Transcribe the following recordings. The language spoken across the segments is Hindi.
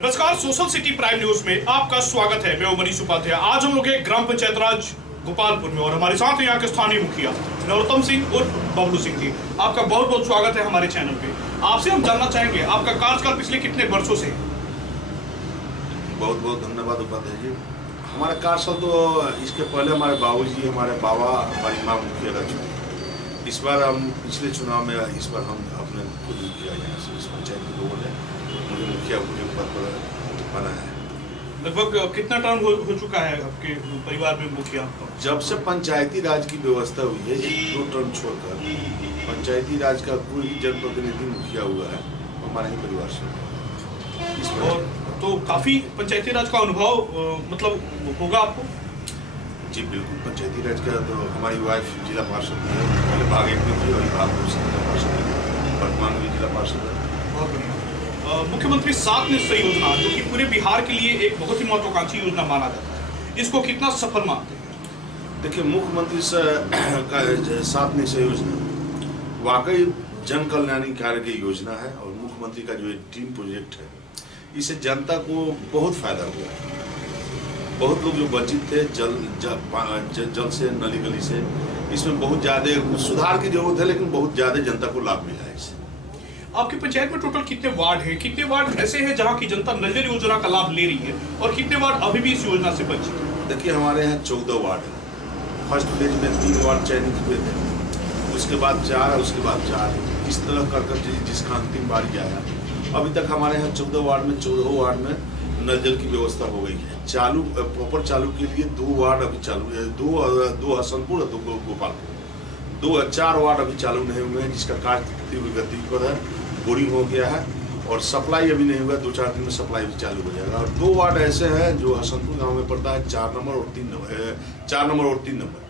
नमस्कार, सोशल सिटी प्राइम न्यूज में आपका स्वागत है। मैं मनीष उपाध्याय। आज हम लोग हैं ग्राम पंचायत राज गोपालपुर में और हमारे साथ यहाँ के स्थानीय मुखिया नरोत्तम सिंह उर्फ बबलू सिंह जी। आपका बहुत बहुत स्वागत है हमारे चैनल पे। आपसे हम जानना चाहेंगे आपका कार्यकाल पिछले कितने वर्षों से है? बहुत बहुत धन्यवाद उपाध्याय जी। हमारा कार्यकाल तो इसके पहले हमारे बाबूजी, हमारे बाबा, हमारी माँ मुखिया रह चुके। इस बार हम पिछले चुनाव में इस बार हम अपने खुद मुखिया यहाँ से इस पंचायत के लोगों ने मुझे मुखिया के पद पर बनाया है। लगभग कितना टर्म हो चुका है आपके परिवार में मुखिया? जब से पंचायती राज की व्यवस्था हुई है, एक दो टर्म छोड़कर पंचायती राज का कोई जनप्रतिनिधि मुखिया हुआ है हमारे ही परिवार से। और तो काफी पंचायती राज का अनुभव मतलब होगा आपको? जी बिल्कुल, पंचायती राज का तो हमारी वाइफ जिला पार्षद है, पहले भाग 1 में थी और भाग 2 से जिला पार्षद है, वर्तमान में जिला पार्षद है। बहुत बढ़िया। मुख्यमंत्री 7 निश्चय योजना जो कि पूरे बिहार के लिए एक बहुत ही महत्वाकांक्षी योजना माना जाता है, इसको कितना सफल मानते हैं? देखिए, मुख्यमंत्री का 7 निश्चय योजना वाकई जन कल्याणी कार्य की योजना है और मुख्यमंत्री का जो ड्रीम प्रोजेक्ट है, इससे जनता को बहुत फायदा हुआ है। बहुत लोग जो वंचित थे जल से, नली गली से, इसमें बहुत ज़्यादा सुधार की जरूरत है, लेकिन बहुत ज़्यादा जनता को लाभ मिला है इससे। आपकी पंचायत में टोटल कितने वार्ड हैं? कितने वार्ड ऐसे हैं जहां की जनता नजर योजना का लाभ ले रही है और कितने वार्ड अभी भी इस योजना से वंचित है? देखिए, हमारे यहाँ 14 वार्ड है। फर्स्ट फेज में 3 वार्ड चयनित हुए थे, उसके बाद 4, उसके बाद 4, इस तरह कर जिसका अंतिम बारी आया। अभी तक हमारे यहाँ 14 वार्ड में 14 वार्ड में नल जल की व्यवस्था हो गई है। चालू प्रॉपर चालू के लिए 2 वार्ड अभी चालू है, 2 हसनपुर और 2 गोपालपुर। 4 वार्ड अभी चालू नहीं हुए हैं, जिसका कार्य तीव्र गति पर है। बोरिंग हो गया है और सप्लाई अभी नहीं हुआ, 2-4 दिन में सप्लाई भी चालू हो जाएगा। और 2 वार्ड ऐसे हैं जो हसनपुर गांव में पड़ता है, 4 नंबर और 3 नंबर,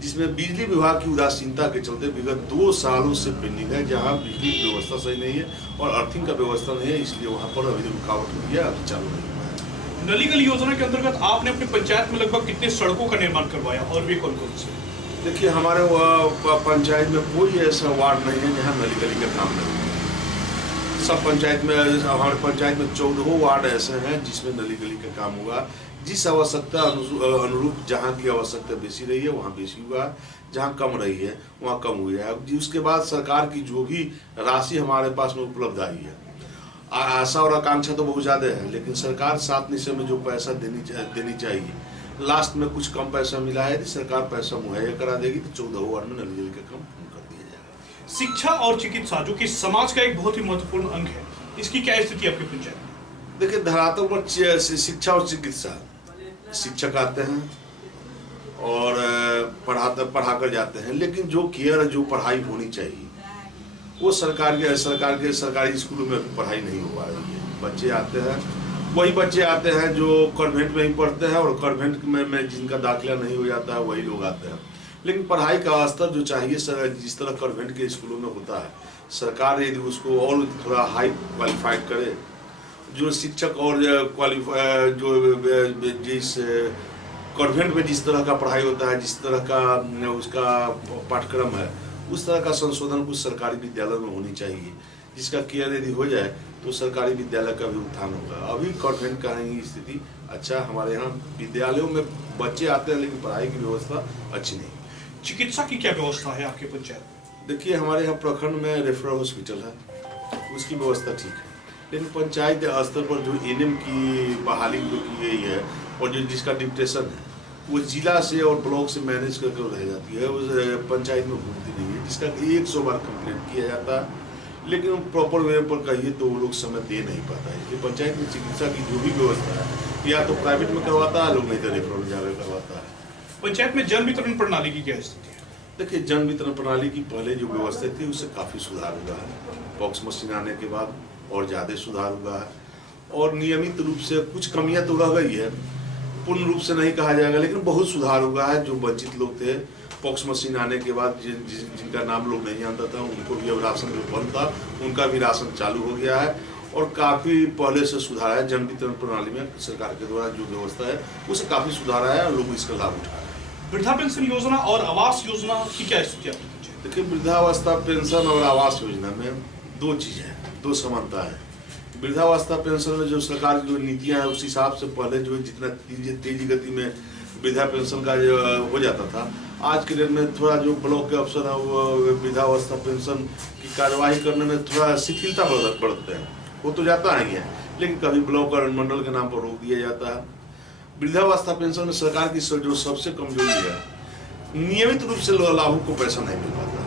जिसमें बिजली विभाग की उदासीनता के चलते विगत 2 सालों से पेंडिंग है, जहां बिजली की व्यवस्था सही नहीं है और अर्थिंग का व्यवस्था नहीं है, इसलिए वहां पर अभी रुकावट हुई है, अभी चालू नहीं हुआ है। नली गली योजना के अंतर्गत आपने अपनी पंचायत में लगभग कितने सड़कों का निर्माण करवाया और भी कौन कौन से? देखिए, हमारे पंचायत में कोई ऐसा वार्ड नहीं है जहाँ नली गली का काम नहीं है। सब पंचायत में, हमारे पंचायत में 14 वार्ड ऐसे हैं जिसमें नली गली का काम हुआ। जिस आवश्यकता अनुरूप जहाँ की आवश्यकता बेसी रही है वहाँ बेसी हुआ, जहाँ कम रही है वहाँ कम हुआ है। उसके बाद सरकार की जो भी राशि हमारे पास में उपलब्ध आई है, आशा और आकांक्षा तो बहुत ज़्यादा है, लेकिन सरकार 7 निश्चय में जो पैसा देनी चाहिए, लास्ट में कुछ कम पैसा मिला है। सरकार पैसा मुहैया करा देगी तो 14 वार्ड में नली जल का काम कर दिया जाएगा। शिक्षा और चिकित्सा जो कि समाज का एक बहुत ही महत्वपूर्ण अंग है, इसकी क्या स्थिति आपकी पंचायत में? देखिए, धरातल पर शिक्षा और चिकित्सा, शिक्षक आते हैं और पढ़ा कर जाते हैं, लेकिन जो केयर, जो पढ़ाई होनी चाहिए वो सरकारी स्कूलों में पढ़ाई नहीं हो पा रही है। बच्चे आते हैं, वही बच्चे आते हैं जो कॉन्वेंट में ही पढ़ते हैं और कॉन्वेंट में जिनका दाखिला नहीं हो जाता है वही लोग आते हैं। लेकिन पढ़ाई का स्तर जो चाहिए जिस तरह कॉन्वेंट के स्कूलों में होता है, सरकार यदि उसको और थोड़ा हाई क्वालिफाइड करे, जो शिक्षक और जिस कॉन्वेंट में जिस तरह का पढ़ाई होता है, जिस तरह का उसका पाठ्यक्रम है, उस तरह का संशोधन कुछ सरकारी विद्यालय में होनी चाहिए, जिसका केयर यदि हो जाए तो सरकारी विद्यालय का भी उत्थान होगा। अभी कॉन्वेंट का ही स्थिति अच्छा, हमारे यहाँ विद्यालयों में बच्चे आते हैं लेकिन पढ़ाई की व्यवस्था अच्छी नहीं। चिकित्सा की क्या व्यवस्था है आपके पंचायत में? देखिए, हमारे यहाँ प्रखंड में रेफरल हॉस्पिटल है, उसकी व्यवस्था ठीक है, लेकिन पंचायत स्तर पर जो एनएम की बहाली जो की गई है और जो जिसका डिप्टेशन है वो जिला से और ब्लॉक से मैनेज करके रह जाती है, उस पंचायत में घूमती नहीं है, जिसका 100 बार कंप्लेंट किया जाता है, लेकिन प्रॉपर वे पर कहिए तो वो लोग समय दे नहीं पाता है। कि पंचायत में चिकित्सा की जो भी व्यवस्था है या तो प्राइवेट में करवाता है लोग, नहीं तो रेफरल जाकर करवाता है। पंचायत में जन वितरण प्रणाली की क्या स्थिति है? देखिए, जन वितरण प्रणाली की पहले जो व्यवस्था थी उससे काफ़ी सुधार हुआ है। पॉक्स मशीन आने के बाद और ज़्यादा सुधार हुआ है और नियमित रूप से कुछ कमियां तो रह गई है, पूर्ण रूप से नहीं कहा जाएगा, लेकिन बहुत सुधार हुआ है। जो वंचित लोग थे, पॉक्स मशीन आने के बाद जिनका नाम लोग नहीं जानता था उनको भी अब राशन जो बंद था उनका भी राशन चालू हो गया है और काफ़ी पहले से सुधार है। जन वितरण प्रणाली में सरकार के द्वारा जो व्यवस्था है उससे काफ़ी सुधार आया और लोग इसका लाभ उठा रहे हैं। वृद्धा पेंशन योजना और आवास योजना की क्या स्थिति है? देखिए, वृद्धावस्था पेंशन और आवास योजना में 2 चीज़ें हैं, 2 समानता है। वृद्धावस्था पेंशन में जो सरकार की जो नीतियां है उस हिसाब से पहले जो है जितना तेजी गति में वृद्धा पेंशन का जो हो जाता था, आज के डेट में थोड़ा जो ब्लॉक के अफसर है वो वृद्धावस्था पेंशन की कार्यवाही करने में थोड़ा शिथिलता बरतते हैं। वो तो जाता ही है, लेकिन कभी ब्लॉक और मंडल के नाम पर रोक दिया जाता है। वृद्धावस्था पेंशन में सरकार की जो सबसे कमजोरी है, नियमित रूप से लाभुक को पैसा नहीं मिल पाता।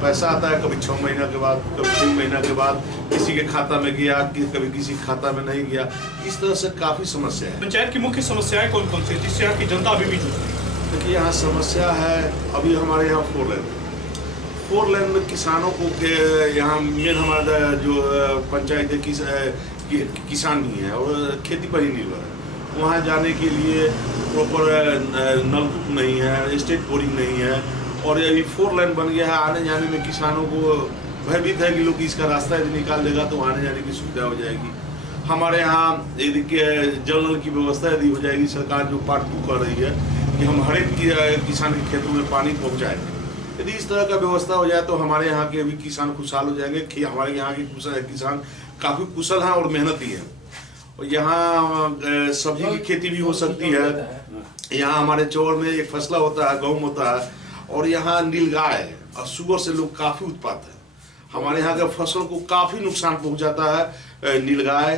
पैसा आता है कभी 6 महीना के बाद, कभी 3 महीना के बाद, किसी के खाता में गया, कभी किसी के खाता में नहीं गया। इस तरह से काफी समस्या है। पंचायत की मुख्य समस्याएं कौन कौन सी है जिससे यहाँ की जनता अभी भी जूझ रही है? देखिए, यहाँ समस्या है अभी हमारे यहाँ 4 लेन में किसानों को यहाँ मेन हमारा जो पंचायत है किसान ही है और खेती पर ही निर्भर है। वहाँ जाने के लिए प्रॉपर नलकूप नहीं है, स्टेट बोरिंग नहीं है, और अभी 4 लेन बन गया है। आने जाने में किसानों को भयभीत है कि लोग इसका रास्ता यदि निकाल देगा तो आने जाने की सुविधा हो जाएगी। हमारे यहाँ यदि जल नल की व्यवस्था यदि हो जाएगी, सरकार जो पार्ट 2 कर रही है कि हम हर एक किसान के खेतों में पानी पहुँचाएंगे, यदि इस तरह का व्यवस्था हो जाए तो हमारे यहाँ के भी किसान खुशहाल हो जाएंगे। हमारे यहाँ के किसान काफ़ी कुशल हैं और मेहनती हैं। और यहाँ सब्जी की खेती भी हो सकती है। यहाँ हमारे चौर में एक फसला होता है, गेहूं होता है, और यहाँ नीलगाय और सुअर से लोग काफ़ी उत्पात है। हमारे यहाँ के फसल को काफ़ी नुकसान पहुँचाता है नीलगाय,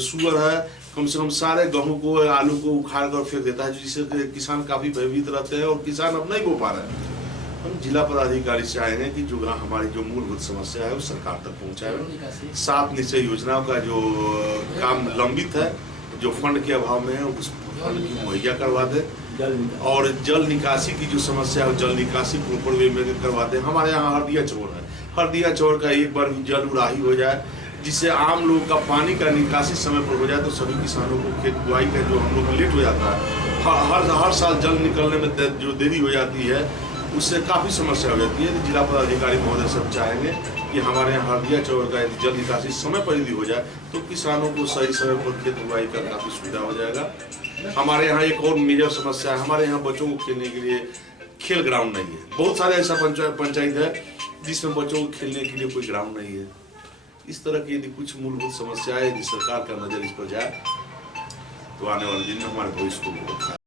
सुअर है। कम से कम सारे गेहूं को, आलू को उखाड़ कर फेंक देता है, जिससे किसान काफ़ी भयभीत रहते हैं और किसान अब नहीं बो पा रहे हैं। हम जिला पदाधिकारी से आएंगे कि जो हमारी जो मूलभूत समस्या है वो सरकार तक पहुँचाए। 7 निश्चय योजनाओं का जो काम लंबित है, जो फंड के अभाव में है, उस फंड की मुहैया करवा दे, और जल निकासी की जो समस्या है जल निकासी प्रॉपर वे में करवा दे। हमारे यहाँ हरदिया चौर है, हरदिया चौर का एक बार जल उड़ाही हो जाए, जिससे आम लोगों का पानी का निकासी समय पर हो जाए, तो सभी किसानों को खेत बुआई का जो हम लोग लेट हो जाता है, हर साल जल निकलने में जो देरी हो जाती है, उससे काफ़ी समस्या हो जाती है। जिला पदाधिकारी महोदय सब चाहेंगे कि हमारे यहाँ हरदिया चौर का यदि जल निकासी समय पर यदि हो जाए तो किसानों को सही समय पर खेत बुआई का काफ़ी सुविधा हो जाएगा। हमारे यहाँ एक और मेजर समस्या है, हमारे यहाँ बच्चों को खेलने के लिए खेल ग्राउंड नहीं है। बहुत सारे ऐसा पंचायत है जिसमें बच्चों को खेलने के लिए कोई ग्राउंड नहीं है। इस तरह की यदि कुछ मूलभूत समस्याएं यदि सरकार का नज़र इस पर जाए तो आने वाले दिन में हमारे भविष्य को